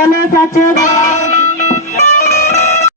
Hello, Patrick.